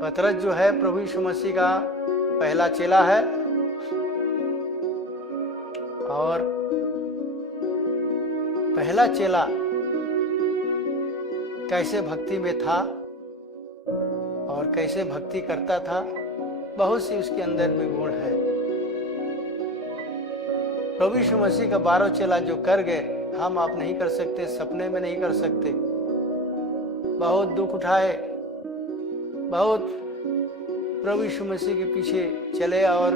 पतरस जो है प्रभु यीशु मसीह का पहला चेला है और पहला चेला कैसे भक्ति में था और कैसे भक्ति करता था, बहुत सी उसके अंदर में गुण है। प्रभु यीशु मसीह का 12 चेला जो कर गए, हम आप नहीं कर सकते, सपने में नहीं कर सकते। बहुत दुख उठाए, बहुत प्रभु यीशु मसीह के पीछे चले और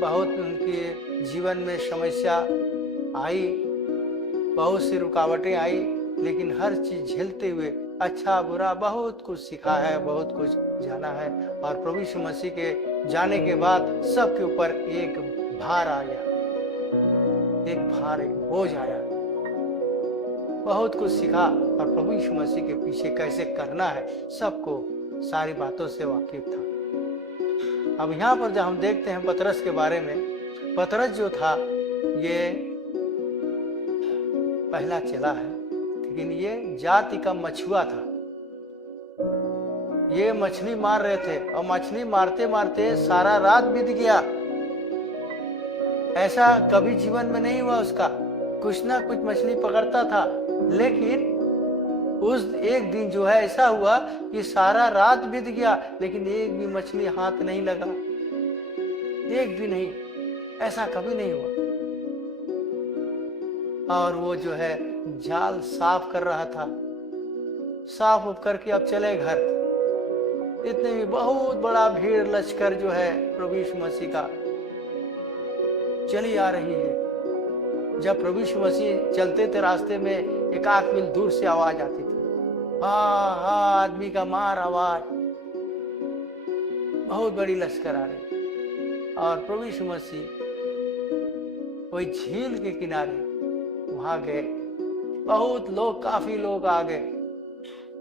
बहुत उनके जीवन में समस्या आई, बहुत सी रुकावटें आई, लेकिन हर चीज झेलते हुए अच्छा बुरा बहुत कुछ सीखा है, बहुत कुछ जाना है। और प्रभु यीशु मसीह के जाने के बाद सबके ऊपर एक भार आ गया, एक भार, एक बोझ आया। बहुत कुछ सीखा और प्रभु यीशु मसीह के पीछे कैसे करना है सबको सारी बातों से वाकिफ था। अब यहाँ पर जब हम देखते हैं पतरस के बारे में, पतरस जो था ये पहला चेला है, लेकिन ये जाति का मछुआ था। ये मछली मार रहे थे और मछली मारते मारते सारा रात बीत गया। ऐसा कभी जीवन में नहीं हुआ उसका, कुछ ना कुछ मछली पकड़ता था, लेकिन उस एक दिन जो है ऐसा हुआ कि सारा रात बीत गया लेकिन एक भी मछली हाथ नहीं लगा, एक भी नहीं, ऐसा कभी नहीं हुआ। और वो जो है जाल साफ कर रहा था, साफ उप करके अब चले घर। इतने भी बहुत बड़ा भीड़ लश्कर जो है प्रभु यीशु मसीह का चली आ रही है। जब प्रभु यीशु मसीह चलते थे रास्ते में, एक आध मील दूर से आवाज आती थी, हाँ हाँ, आदमी का मार आवाज, बहुत बड़ी लश्कर आ रही। और प्रभु यीशु मसीह कोई झील के किनारे वहां गए, बहुत लोग, काफी लोग आ गए।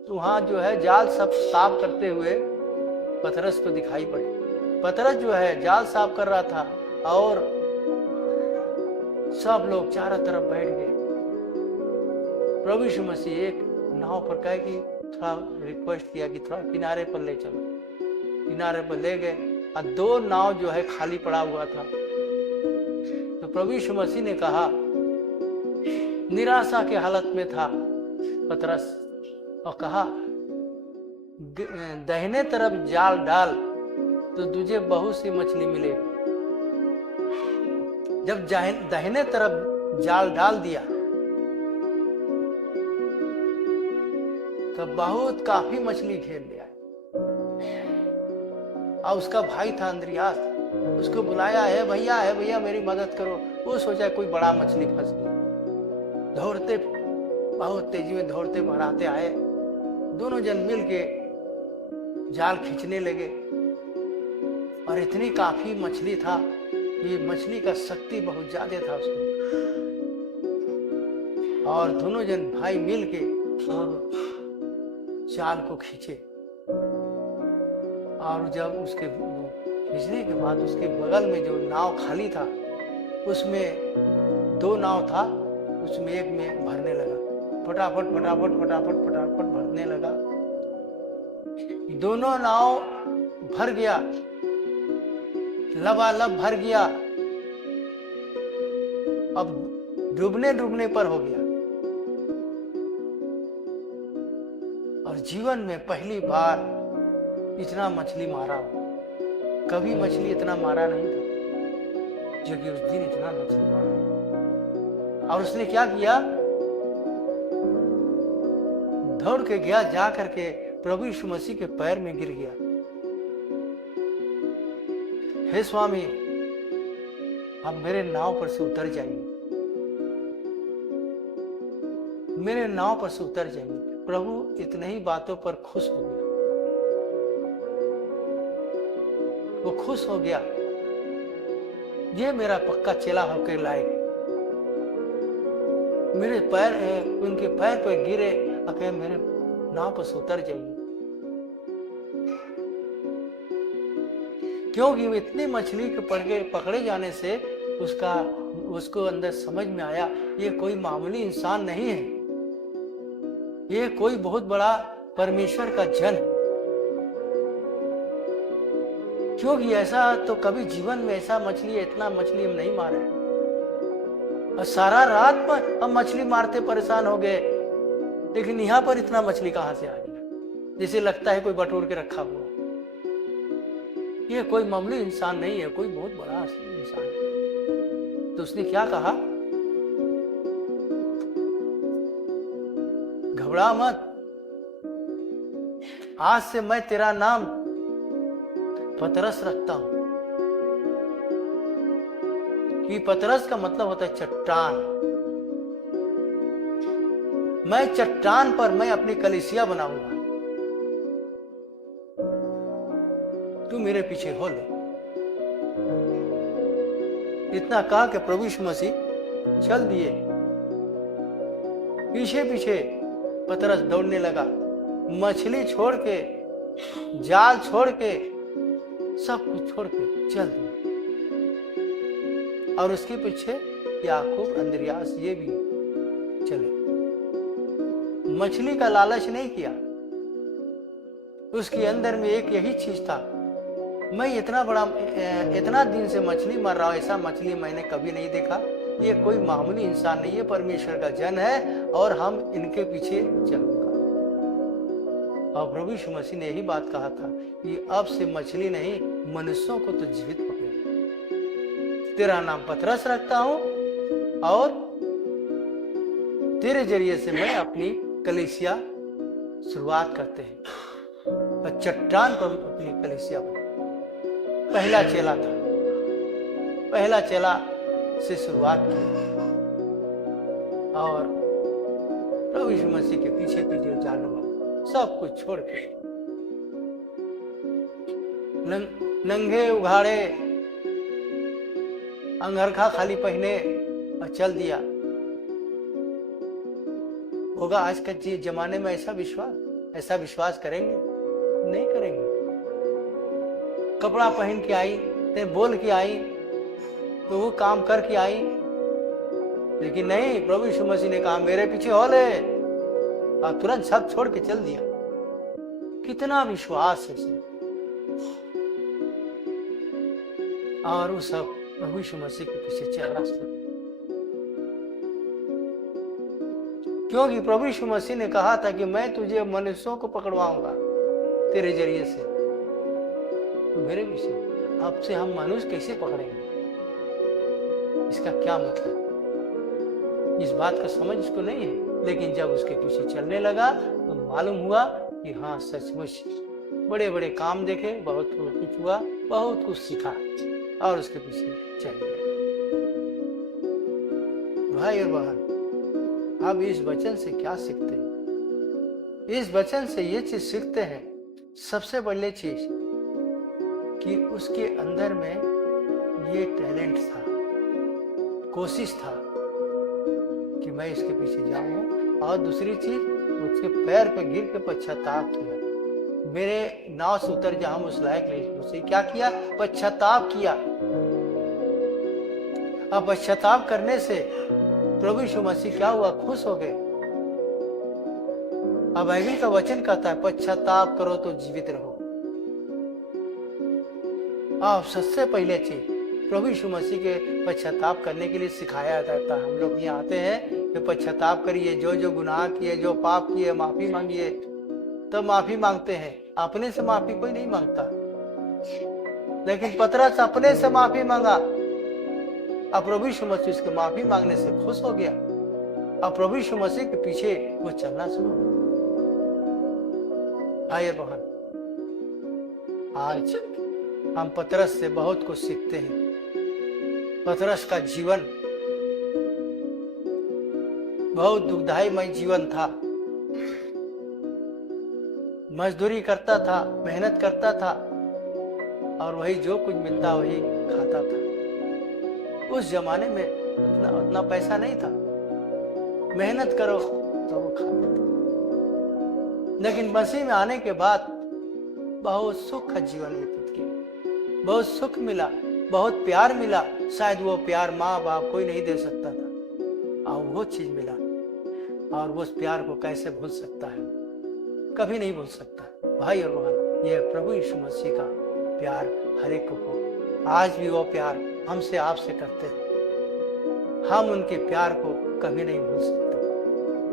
तो वहां जो है जाल सब साफ करते हुए पतरस को दिखाई पड़े। पतरस जो है जाल साफ कर रहा था और सब लोग चारों तरफ बैठ गए। प्रभु यीशु मसीह एक नाव पर कहे कि थोड़ा रिक्वेस्ट किया कि थोड़ा किनारे पर ले चलो। किनारे पर ले गए और 2 नाव जो है खाली पड़ा हुआ था। तो प्रभु यीशु मसीह ने कहा, निराशा के हालत में था पतरस, और कहा दाहिने तरफ जाल डाल तो तुझे बहुत सी मछली मिलेगी। जब दाहिने तरफ जाल डाल दिया तो बहुत काफी मछली घेर लिया। और उसका भाई था अंद्रियास, उसको बुलाया, है भैया मेरी मदद करो। वो सोचा कोई बड़ा मछली फंस गया। दौड़ते, बहुत तेजी में दौड़ते बढ़ाते आए, दोनों जन मिल के जाल खींचने लगे। और इतनी काफी मछली था, ये मछली का शक्ति बहुत ज्यादा था उसमें। और दोनों जन भाई मिल के और जाल को खींचे। और जब उसके खींचने के बाद उसके बगल में जो नाव खाली था, उसमें 2 नाव था, उसमें एक में भरने लगा। फटाफट भरने लगा। दोनों नाव भर गया, लबालब भर गया। अब डूबने पर हो गया। और जीवन में पहली बार इतना मछली मारा, कभी मछली इतना मारा नहीं था, जो कि उस दिन इतना मछली मारा। और उसने क्या किया, दौड़ के गया, जा करके प्रभु यीशु मसीह के पैर में गिर गया। हे स्वामी, आप मेरे नाव पर से उतर जाइए, मेरे नाव पर से उतर जाइए। प्रभु इतने ही बातों पर खुश हो गया। वो खुश हो गया, ये मेरा पक्का चेला होकर लायक। मेरे पैर है, उनके पैर पर गिरे, अकेले मेरे नाव पर से उतर जाइए। क्योंकि इतनी मछली के पकड़े जाने से उसको अंदर समझ में आया, ये कोई मामूली इंसान नहीं है, ये कोई बहुत बड़ा परमेश्वर का जन है। क्योंकि ऐसा तो कभी जीवन में ऐसा मछली, इतना मछली हम नहीं मारे। और सारा रात पर हम मछली मारते परेशान हो गए, लेकिन यहाँ पर इतना मछली कहां से आ गया, जैसे लगता है कोई बटोर के रखा हुआ। ये कोई मामूली इंसान नहीं है, कोई बहुत बड़ा इंसान है। तो उसने क्या कहा, घबरा मत, आज से मैं तेरा नाम पतरस रखता हूं। कि पतरस का मतलब होता है चट्टान। मैं चट्टान पर मैं अपनी कलीसिया बनाऊंगा, तू मेरे पीछे हो ले। इतना कहा कि प्रभु यीशु मसीह चल दिए, पीछे पीछे पतरस दौड़ने लगा, मछली छोड़ के, जाल छोड़ के, सब कुछ छोड़ के चल दिया। और उसके पीछे याकूब, अंद्रियास ये भी चले। मछली का लालच नहीं किया, उसके अंदर में एक यही चीज था, मैं इतना दिन से मछली मार रहा हूं, ऐसा मछली मैंने कभी नहीं देखा। ये कोई मामूली इंसान नहीं है, परमेश्वर का जन है और हम इनके पीछे चलूंगा। और प्रभु यीशु मसीह ने यही बात कहा था कि अब से मछली नहीं, मनुष्यों को तो जीवित पकड़े। तेरा नाम पतरस रखता हूं और तेरे जरिए से मैं अपनी कलीसिया शुरुआत करते हैं। और चट्टान पर अपनी कलीसिया बना। पहला चेला था, पहला चेला से शुरुआत की और प्रभु यीशु मसीह के पीछे पीछे जाने वाला, सब कुछ छोड़ के नंगे उघाड़े अंगरखा खाली पहने और चल दिया। होगा आज के जमाने में ऐसा विश्वास करेंगे? नहीं करेंगे। कपड़ा पहन के आई, ते बोल के आई, तो वो काम करके आई, लेकिन नहीं, प्रभु यीशु मसीह ने कहा मेरे पीछे हो ले, और तुरंत सब छोड़ के चल दिया। कितना विश्वास है इसमें। और वो सब प्रभु यीशु मसीह के पीछे चल रहा है, क्योंकि प्रभु यीशु मसीह ने कहा था कि मैं तुझे मनुष्यों को पकड़वाऊंगा तेरे जरिए से, तो मेरे पीछे। अब से हम मनुष्य कैसे पकड़ेंगे? इसका क्या मतलब? इस बात का समझ इसको नहीं है, लेकिन जब उसके पीछे चलने लगा तो मालूम हुआ कि हाँ, सचमुच बड़े बड़े काम देखे, बहुत कुछ हुआ, बहुत कुछ सीखा और उसके पीछे चल गए। भाई और बहन, अब इस वचन से क्या सीखते हैं? इस वचन से ये चीज सीखते हैं, सबसे पहले चीज कि उसके अंदर में ये टैलेंट था, कोशिश था कि मैं इसके पीछे जाऊंगा। और दूसरी चीज, उसके पैर पे गिर के पश्चाताप किया, मेरे नाव से उतर जा, हम उस लायक नहीं। उसे क्या किया? पश्चाताप किया। अब पश्चाताप करने से प्रभु यीशु मसीह क्या हुआ? खुश हो गए। अब बाइबल का वचन कहता है पश्चाताप करो तो जीवित रहो। अब सबसे पहले चीज प्रभु यीशु मसीह के पश्चाताप करने के लिए सिखाया जाता है। हम लोग यहाँ आते हैं कि पश्चाताप करिए, जो जो गुनाह किए, जो पाप किए, माफी मांगिए, तो माफी मांगते हैं। अपने से माफी कोई नहीं मांगता, लेकिन पतरस अपने से माफी मांगा। अब प्रभु यीशु मसीह उसके माफी मांगने से खुश हो गया। अब प्रभु यीशु मसीह के पीछे वो चलना शुरू हो। आइए बहन, आज हम पतरस से बहुत कुछ सीखते हैं। पतरस का जीवन बहुत दुखदायीमय जीवन था। मजदूरी करता था, मेहनत करता था और वही जो कुछ मिलता वही खाता था। उस जमाने में उतना पैसा नहीं था, मेहनत करो तो वो खाते थे। लेकिन मसीह में आने के बाद बहुत सुख का जीवन व्यतीत किया, बहुत सुख मिला, बहुत प्यार मिला। शायद वो प्यार माँ बाप कोई नहीं दे सकता था, और वो चीज मिला। और वो उस प्यार को कैसे भूल सकता है? कभी नहीं भूल सकता। भाई और बहन, ये प्रभु यीशु मसीह का प्यार हर एक को आज भी वो प्यार हमसे आपसे करते हैं। हम उनके प्यार को कभी नहीं भूल सकते।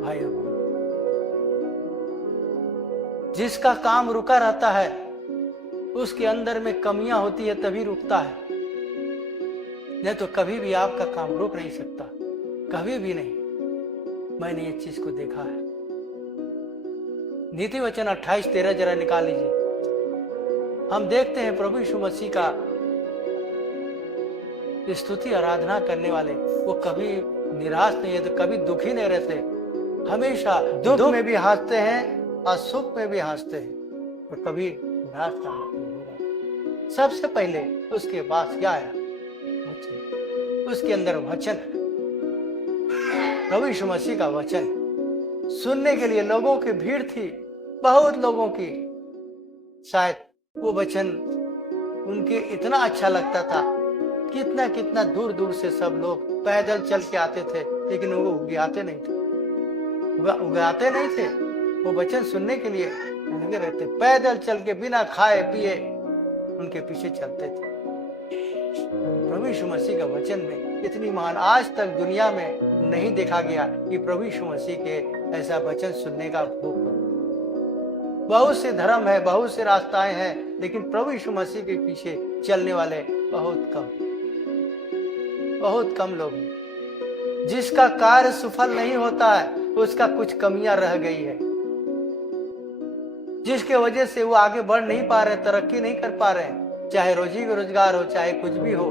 भाई और बहन, जिसका काम रुका रहता है उसके अंदर में कमियां होती है तभी रुकता है, नहीं तो कभी भी आपका काम रुक नहीं सकता, कभी भी नहीं। मैंने ये चीज को देखा है। नीति वचन 28:13 जरा निकाल लीजिए। हम देखते हैं प्रभु यीशु मसीह का स्तुति आराधना करने वाले वो कभी निराश नहीं है, तो कभी दुखी नहीं रहते, हमेशा दुख में भी हंसते हैं और सुख में भी हंसते हैं, और कभी निराश नहीं होगा। सबसे पहले उसके पास क्या आया? उसके अंदर वचन, प्रभु यीशु मसीह का वचन सुनने के लिए लोगों की भीड़ थी, बहुत लोगों की। शायद वो वचन उनके इतना अच्छा लगता था, कितना कितना दूर दूर से सब लोग पैदल चल के आते थे, लेकिन वो उगाते नहीं थे, उगाते नहीं थे। वो वचन सुनने के लिए लगे रहते, पैदल चल के बिना खाए पिए उनके पीछे चलते थे। प्रभु यीशु मसीह का वचन में इतनी महान आज तक दुनिया में नहीं देखा गया कि प्रभु यीशु मसीह के ऐसा वचन सुनने का भूख हो। बहुत से धर्म है, बहुत से रास्ताएं हैं, लेकिन प्रभु यीशु मसीह के पीछे चलने वाले बहुत कम लोग हैं। जिसका कार्य सफल नहीं होता है उसका कुछ कमियां रह गई है, जिसके वजह से वो आगे बढ़ नहीं पा रहे, तरक्की नहीं कर पा रहे, चाहे रोजी रोजगार हो, चाहे कुछ भी हो।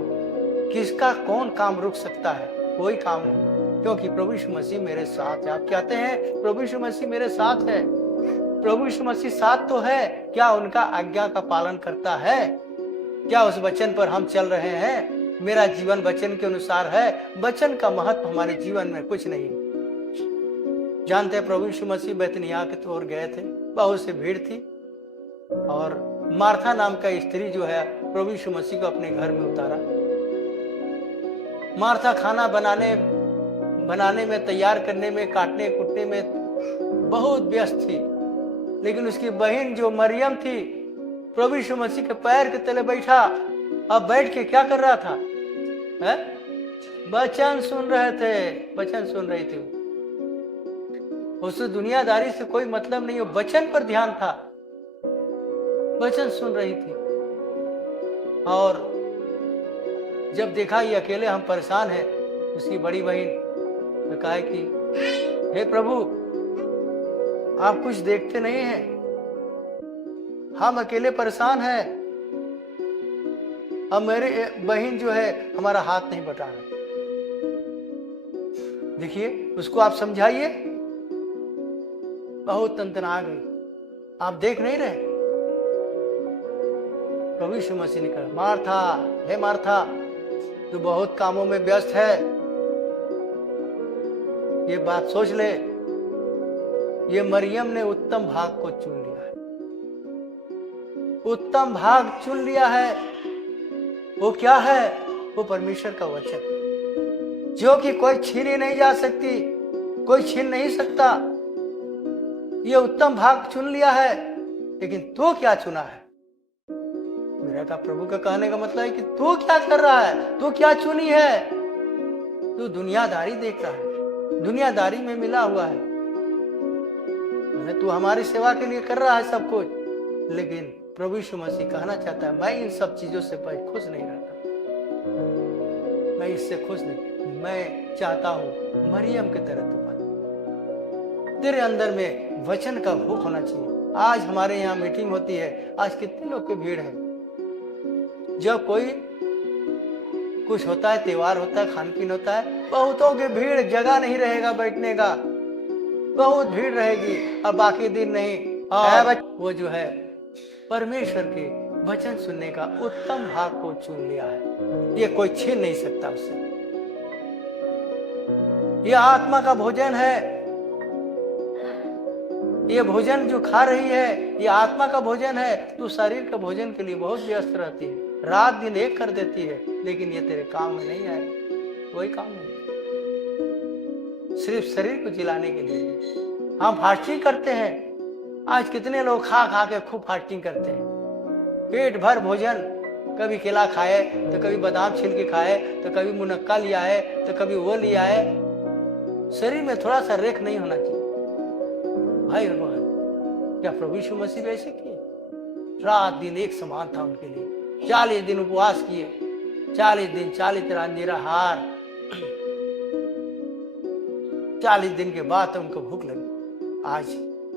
किसका कौन काम रुक सकता है? कोई काम नहीं, क्योंकि प्रभु यीशु मसीह मेरे साथ है। आप कहते हैं प्रभु यीशु मसीह मेरे साथ है, प्रभु यीशु मसीह साथ तो है, क्या उनका आज्ञा का पालन करता है? क्या उस वचन पर हम चल रहे हैं? मेरा जीवन वचन के अनुसार है। वचन का महत्व हमारे जीवन में कुछ नहीं। जानते हैं प्रभु यीशु मसीह बैतनिय्याह की ओर गए थे, बहुत सी भीड़ थी, और मार्था नाम का स्त्री जो है प्रभु यीशु मसीह को अपने घर में उतारा। मार्था खाना बनाने में, तैयार करने में, काटने कुटने में बहुत व्यस्त थी, लेकिन उसकी बहन जो मरियम थी प्रभु यीशु मसीह के पैर के तले बैठा। अब बैठ के क्या कर रहा था? वचन सुन रहे थे, वचन सुन रही थी। उसे दुनियादारी से कोई मतलब नहीं, हो वचन पर ध्यान था, वचन सुन रही थी। और जब देखा ये अकेले हम परेशान हैं, उसकी बड़ी बहन ने कहा कि हे प्रभु, आप कुछ देखते नहीं हैं, हम अकेले परेशान हैं। अब मेरी बहन जो है हमारा हाथ नहीं बटा रही। देखिए, उसको आप समझाइए। बहुत तंतना गई। आप देख नहीं रहे? प्रभु यीशु मसीह ने कहा, मार्था, हे मार्था, तू बहुत कामों में व्यस्त है। ये बात सोच ले, ये मरियम ने उत्तम भाग को चुन लिया है, उत्तम भाग चुन लिया है। वो क्या है? वो परमेश्वर का वचन, जो कि कोई छीन ही नहीं जा सकती, कोई छीन नहीं सकता। ये उत्तम भाग चुन लिया है, लेकिन तू क्या चुना है? मेरा का प्रभु का कहने का मतलब है कि तू क्या कर रहा है, तू क्या चुनी है? तू दुनियादारी देख रहा है, दुनियादारी में मिला हुआ है। तू हमारी सेवा के लिए कर रहा है सब कुछ, लेकिन प्रभु यीशु मसीह कहना चाहता है, मैं इन सब चीजों से खुश नहीं रहता, मैं इससे खुश नहीं। मैं चाहता हूं मरियम की तरह तू बन। तेरे अंदर में वचन का भूख होना चाहिए। आज हमारे यहाँ मीटिंग होती है, आज कितने लोग की भीड़ है। जब कोई कुछ होता है, त्योहार होता है, खान पीन होता है, बहुतों की भीड़, जगह नहीं रहेगा बैठने का, बहुत भीड़ रहेगी। अब बाकी दिन नहीं। वो जो है परमेश्वर के वचन सुनने का उत्तम भाग को चुन लिया है, ये कोई छीन नहीं सकता उससे। ये आत्मा का भोजन है, ये भोजन जो खा रही है ये आत्मा का भोजन है। तू शरीर का भोजन के लिए बहुत व्यस्त रहती है, रात दिन एक कर देती है, लेकिन ये तेरे काम में नहीं आएगा, कोई काम नहीं। सिर्फ शरीर को जिलाने के लिए हम फास्टिंग करते हैं। आज कितने लोग खा खा के खूब फास्टिंग करते हैं, पेट भर भोजन, कभी केला खाए तो कभी बादाम छील के खाए तो कभी मुनक्का लिया है तो कभी वो लिया है। शरीर में थोड़ा सा रेख नहीं होना चाहिए। भाई और बहन, क्या प्रभु यीशु मसीह भी ऐसे किए? रात दिन एक समान था उनके लिए। 40 दिन उपवास किए, 40 दिन 40 रात निराहार। 40 दिन के बाद तो उनको भूख लगी। आज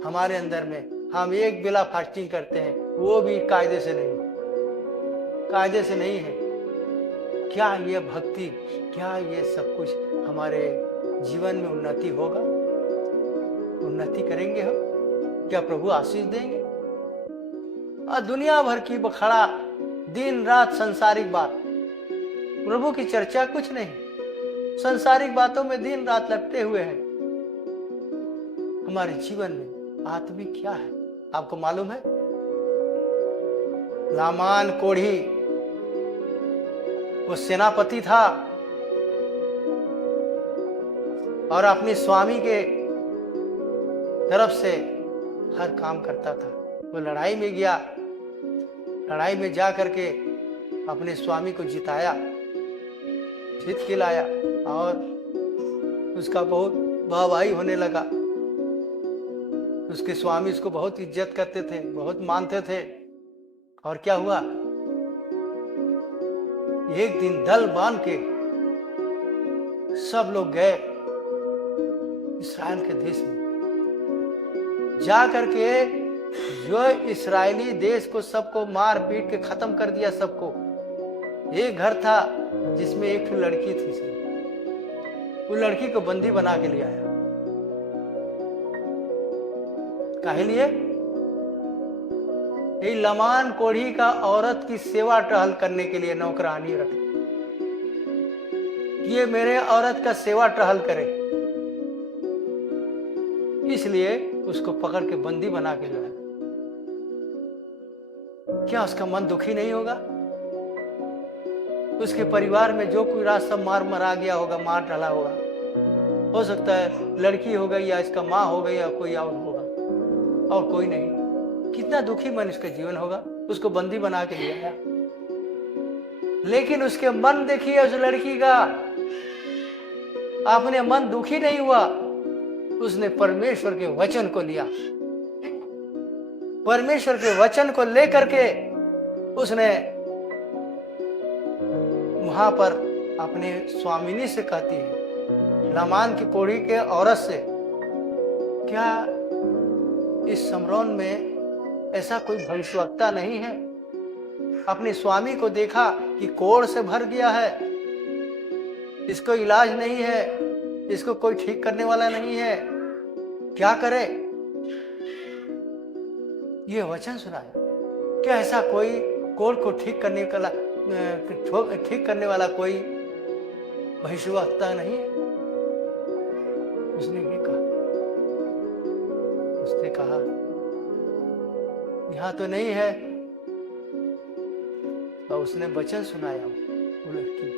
हमारे अंदर में हम एक बेला फास्टिंग करते हैं, वो भी कायदे से नहीं, कायदे से नहीं है। क्या ये भक्ति, क्या ये सब कुछ हमारे जीवन में उन्नति होगा? उन्नति करेंगे हम? क्या प्रभु आशीष देंगे? और दुनिया भर की बखाड़ा, दिन रात संसारिक बात, प्रभु की चर्चा कुछ नहीं। संसारिक बातों में दिन रात लपटे हुए हैं। हमारे जीवन में आत्मिक क्या है आपको मालूम है? लामान कोढ़ी वो सेनापति था और अपने स्वामी के तरफ से हर काम करता था। वो लड़ाई में गया, लड़ाई में जा करके अपने स्वामी को जिताया, जीत के लाया और उसका बहुत वाहवाही होने लगा। उसके स्वामी उसको बहुत इज्जत करते थे, बहुत मानते थे। और क्या हुआ, एक दिन दल बांध के सब लोग गए इस्राएल के देश में। जा करके जो इस्राएली देश को सबको मार पीट के खत्म कर दिया सबको। एक घर था जिसमें एक लड़की थी, वो लड़की को बंदी बना के ले आया। काहे लिए? ये लमान कोढ़ी का औरत की सेवा टहल करने के लिए नौकरानी रखे, ये मेरे औरत का सेवा टहल करे, इसलिए उसको पकड़ के बंदी बना के लाया। क्या उसका मन दुखी नहीं होगा? उसके परिवार में जो कोई रात सब मार मरा गया होगा, मार डाला होगा, हो सकता है लड़की हो गई या इसका माँ हो गई या कोई और होगा, और कोई नहीं। कितना दुखी मन इसका जीवन होगा। उसको बंदी बना के ले आया, लेकिन उसके मन देखिए उस लड़की का, अपने मन दुखी नहीं हुआ। उसने परमेश्वर के वचन को लिया, परमेश्वर के वचन को लेकर के उसने वहां पर अपने स्वामिनी से कहती है, लामान की कोढ़ी के औरत से, क्या इस समरौन में ऐसा कोई भविष्यवक्ता नहीं है? अपने स्वामी को देखा कि कोढ़ से भर गया है, इसको इलाज नहीं है, इसको कोई ठीक करने वाला नहीं है, क्या करे? ये वचन सुनाया। क्या ऐसा कोई कोढ़ को ठीक करने वाला कोई भविष्यवक्ता नहीं है? उसने ये कहा, उसने कहा यहाँ तो नहीं है। और उसने वचन सुनाया वो लड़की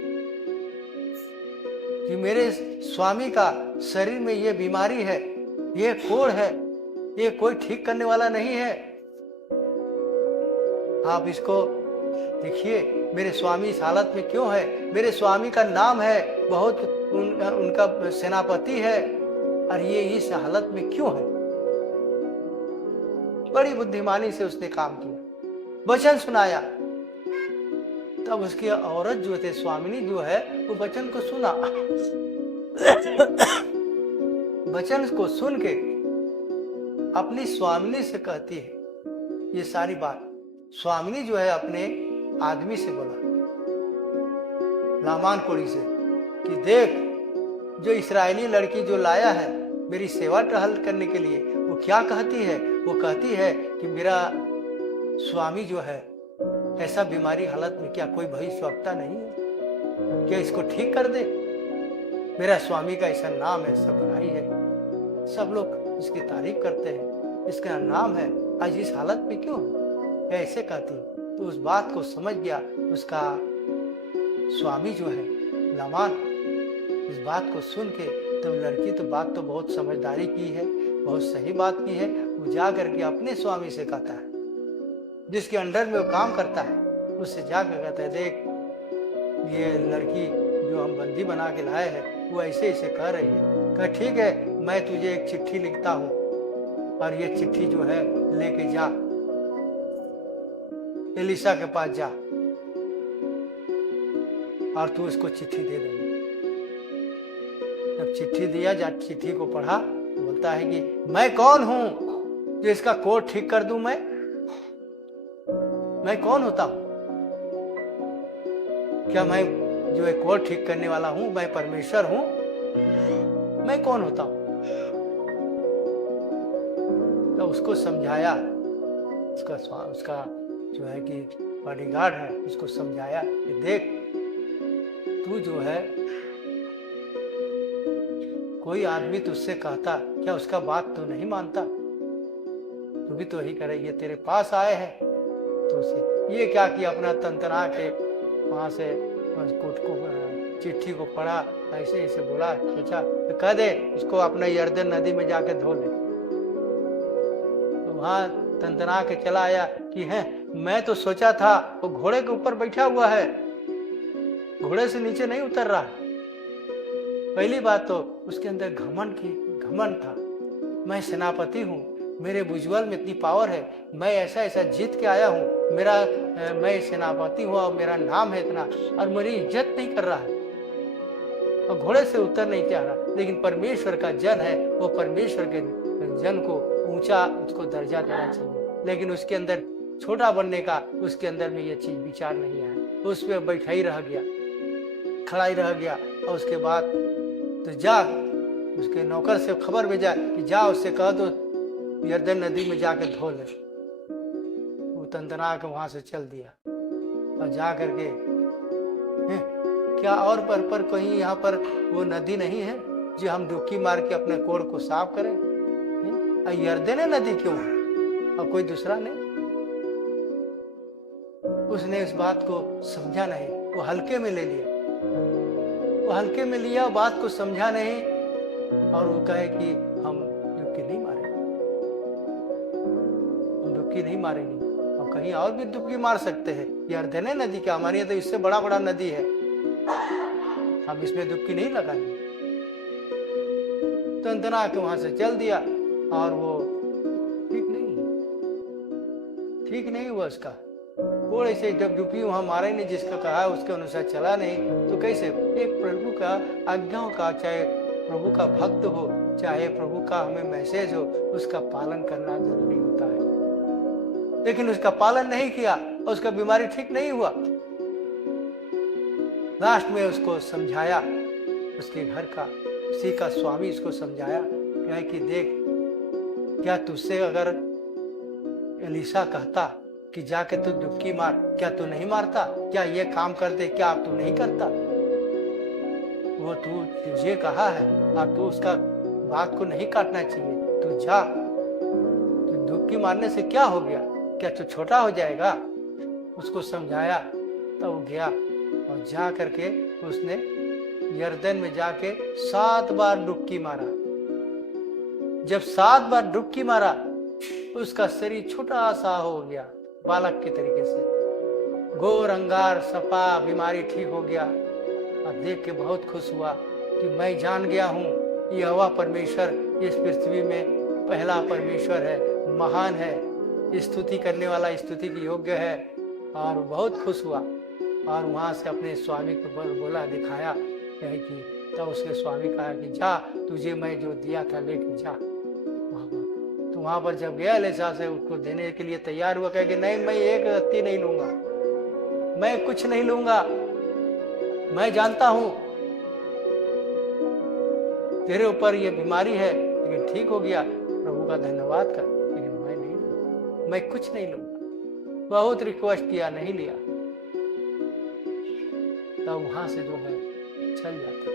कि मेरे स्वामी का शरीर में ये बीमारी है, ये कोढ़ है, ये कोई ठीक करने वाला नहीं है। आप इसको देखिए, मेरे स्वामी इस हालत में क्यों है? मेरे स्वामी का नाम है, बहुत उनका सेनापति है, और ये इस हालत में क्यों है? बड़ी बुद्धिमानी से उसने काम किया, वचन सुनाया। तब उसकी औरत जो थे, स्वामिनी जो है, वो वचन को सुना। वचन को सुन के अपनी स्वामिनी से कहती है ये सारी बात। स्वामिनी जो है अपने आदमी से बोला, लामान कोढ़ी से, कि देख, जो इस्राएली लड़की जो लाया है मेरी सेवा टहल करने के लिए, वो क्या कहती है? वो कहती है कि मेरा स्वामी जो है ऐसा बीमारी हालत में, क्या कोई भविष्यवक्ता नहीं है? क्या इसको ठीक कर दे? मेरा स्वामी का ऐसा नाम है, सब बड़ाई है, सब लोग इसकी तारीफ करते हैं, इसका नाम है, आज इस हालत में क्यों? ऐसे कहती। तो उस बात को समझ गया उसका स्वामी जो है लामान। इस बात को सुन के तो लड़की तो बात तो बहुत समझदारी की है, बहुत सही बात की है। वो जा करके अपने स्वामी से कहता है, जिसके अंडर में वो काम करता है, उससे जाकर कहता है देख ये लड़की जो हम बंदी बना के लाए हैं वो ऐसे ऐसे कह रही है। कहा ठीक है, मैं तुझे एक चिट्ठी लिखता हूँ और ये चिट्ठी जो है लेके जा, एलिशा के पास जा और तू उसको चिट्ठी दे दे। जब चिट्ठी दिया, जा चिट्ठी को पढ़ा, बोलता है कि मैं कौन हूं जो इसका कोड ठीक कर दूं? मैं कौन होता हूं? क्या मैं जो एक कोड ठीक करने वाला हूं? मैं परमेश्वर हूं? मैं कौन होता हूं? तो उसको समझाया, उसका जो है कि बॉडीगार्ड है, उसको समझाया कि देख तू जो है, कोई आदमी तुझसे कहता क्या उसका बात तू नहीं मानता? तू भी तो यही करे, ये तेरे पास आए हैं तो उसे ये क्या कि अपना तंतना के वहां से चिट्ठी को पढ़ा, ऐसे ऐसे बोला, सोचा तो कह दे उसको अपना यर्दन नदी में जाके धो ले। तो वहां तंतना के चला आया कि है मैं तो सोचा था वो घोड़े के ऊपर बैठा हुआ है, घोड़े से नीचे नहीं उतर रहा। पहली बात तो उसके अंदर घमंड था, मैं सेनापति हूँ, मेरे भुजबल में इतनी पावर है, मैं ऐसा ऐसा जीत के आया हूँ, मैं सेनापति हूँ और मेरा नाम है इतना, और मेरी इज्जत नहीं कर रहा है और घोड़े से उतर नहीं चाह रहा। लेकिन परमेश्वर का जन है, वो परमेश्वर के जन को ऊंचा उसको दर्जा देना चाहिए, लेकिन उसके अंदर छोटा बनने का उसके अंदर में ये चीज विचार नहीं आया। उस पर बैठा ही रह गया, खड़ा ही रह गया। और उसके बाद तो जा उसके नौकर से खबर भेजा कि जा उससे कह दो यर्दन नदी में जाकर धो ले। वो तंतना के वहां से चल दिया और जा करके क्या और पर कहीं यहाँ पर वो नदी नहीं है जो हम डुबकी मार के अपने कोड़ को साफ करें? यर्दन नदी क्यों है और कोई दूसरा नहीं? उसने इस बात को समझा नहीं, वो हल्के में ले लिया, वो हल्के में लिया, बात को समझा नहीं और वो कहे कि हम डुबकी नहीं मारेंगे, हम डुबकी नहीं मारेंगे। और कहीं और भी डुबकी मार सकते हैं, यर्दन नदी क्या हमारी तो इससे बड़ा नदी है, हम इसमें डुबकी नहीं लगाएंगे। तो अंतना के वहां से चल दिया और वो ठीक नहीं हुआ उसका। थोड़े से जब डुबकी वहां मारे नहीं, जिसका कहा उसके अनुसार चला नहीं, तो कैसे एक प्रभु का आज्ञाओं का, चाहे प्रभु का भक्त हो, चाहे प्रभु का हमें मैसेज हो, उसका पालन करना जरूरी होता है। लेकिन उसका पालन नहीं किया और उसका बीमारी ठीक नहीं हुआ। लास्ट में उसको समझाया, उसके घर का उसी का स्वामी उसको समझाया कि देख क्या तुझसे अगर एलिशा कहता कि जाके तू डुबकी मार, क्या तू नहीं मारता? क्या ये काम कर दे, क्या तू नहीं करता? वो तुझे कहा है और तू उसका बात को नहीं काटना चाहिए। तू जा, तू डुबकी मारने से क्या हो गया? क्या तू छोटा हो जाएगा? उसको समझाया तो वो गया और जा करके उसने यर्दन में जाके 7 बार डुबकी मारा। जब 7 बार डुबकी मारा उसका शरीर छोटा सा हो गया, बालक के तरीके से, गोर अंगार सपा बीमारी ठीक हो गया। और देख के बहुत खुश हुआ कि मैं जान गया हूँ यहोवा परमेश्वर इस पृथ्वी में पहला परमेश्वर है, महान है, स्तुति करने वाला स्तुति की योग्य है। और बहुत खुश हुआ और वहां से अपने स्वामी को बोला, दिखाया कि तब उसके स्वामी कहा कि जा, तुझे मैं जो दिया था लेके जा वहां पर। तो वहां पर जब गया एलिशा से उसको देने के लिए तैयार हुआ, कहे कि नहीं, मैं एक रत्ती नहीं लूंगा, मैं कुछ नहीं लूंगा, मैं जानता हूं तेरे ऊपर ये बीमारी है, लेकिन ठीक हो गया, प्रभु का धन्यवाद कर, लेकिन मैं नहीं लूंगा, मैं कुछ नहीं लूंगा। बहुत रिक्वेस्ट किया, नहीं लिया। तब वहां से जो है चल जाता।